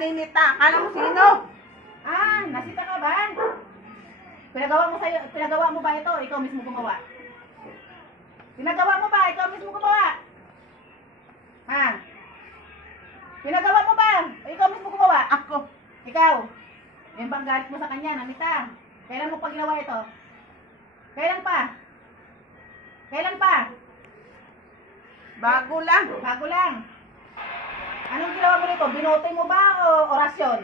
naninita. Akala mo sino? Ah, nasita ka ba? Pinagawa mo ba ito? Ikaw mismo gumawa. Pinagawa mo ba? Ikaw mismo gumawa. Ha? Pinagawa mo ba? Ikaw mismo gumawa. Ako. Ikaw. Yan bang galit mo sa kanya, Nanita? Kailan mo pa ginawa ito? Kailan pa? Kailan pa? Bago lang. Bago lang. Anong ginawa mo nito? Binote mo ba o orasyon?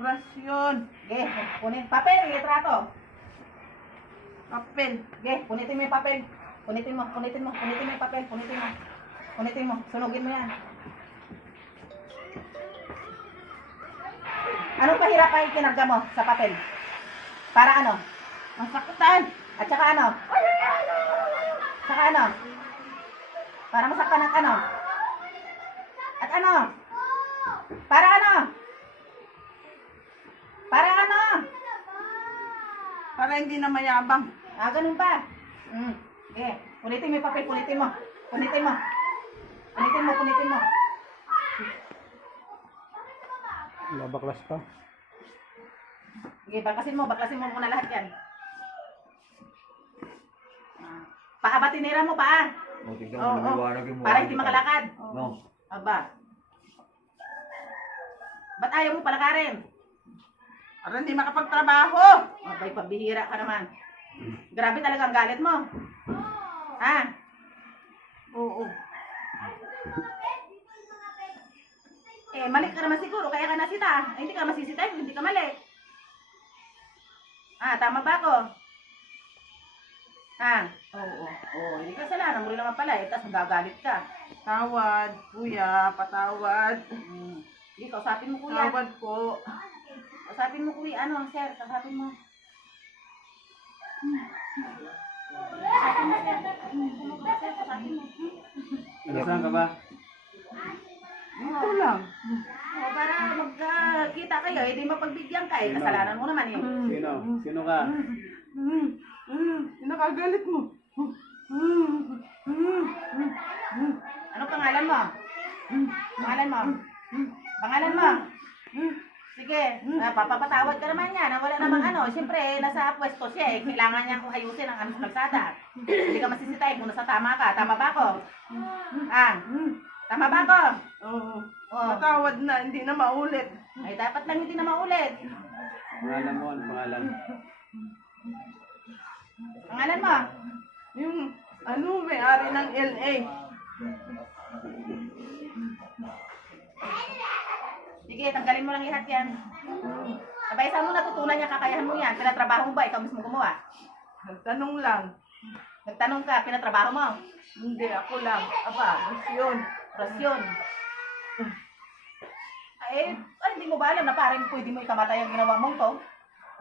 Orasyon. Okay, kunin. Papel, litrato. Papel. Okay, punitin mo yung papel. Punitin mo yung papel. Punitin mo. Sunugin mo yan. Anong pahirap ay kinarga mo sa papel? Para ano? Masaktan. At saka ano? Saka ano? Para masaktan at ano? At ano? Para ano? Para ano? Para hindi na mayabang. Ah, ganun ba? Okay. Punitin mo yung papel. Punitin mo. Babaklas pa. Okay, baklasin mo muna lahat yan. Paa ba tinira mo paa? O, tignan mo, lumiwanag yung mukha. Para hindi makalakad. No. Aba. Ba't ayaw mo palakarin? Para hindi makapagtrabaho. Abay, pabihira ka naman. Grabe talaga ang galit mo. Ha? Oo. Eh, mali ka naman siguro, kaya ka nasita. Ay, hindi ka masisita, hindi ka mali. Ah, tama ba ako? Ha? Oo. Hindi ka kasalanan mo rin naman pala, tapos magagalit ka. Tawad, kuya. Patawad. Hindi, kausapin mo kuya. Tawad po. Kausapin mo kuya, ano, sir, kausapin mo. Kausapin mo, sir. Kausapin mo. Nasaan ka ba? Ito lang. O, para magkita kayo, hindi mapagbigyan ka eh. Kasalanan mo naman eh. Sino? Sino ka? Nakagalit mo. Ano pangalan mo? Pangalan mo? Sige, papapatawad ka naman yan. Wala namang ano. Siyempre, nasa pwesto siya eh. Kailangan niya kung ayusin ang ano sa kalsada. Hindi ka masisitay kung nasa tama ka. Tama ba ako? Ah, tama ba ako? Oo. Oo. Patawad na, hindi na maulit. Ay, dapat lang hindi na maulit. Pangalan mo? Ano pangalan? Pangalan mo? Yung, ano, may-ari ng LA. Sige, tanggalin mo lang lahat yan. Abay, saan mo natutunan niya kakayahan mo yan? Pinatrabaho mo ba? Ikaw mismo gumawa? Nagtanong lang. Nagtanong ka, pinatrabaho mo? Hindi, ako lang. Aba, yun. Rasyon. Ay, hindi mo ba alam na parang pwede mo ikamatay ang ginawa mong to?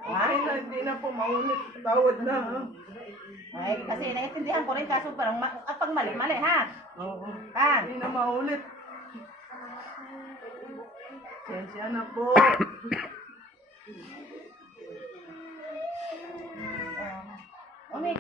Ha? Okay na, hindi na po maulit. Tawad na. Ay, kasi naiintindihan ko rin kaso parang pag mali, ha? Oo. Ha? Hindi na maulit. Sensya na po. Umika.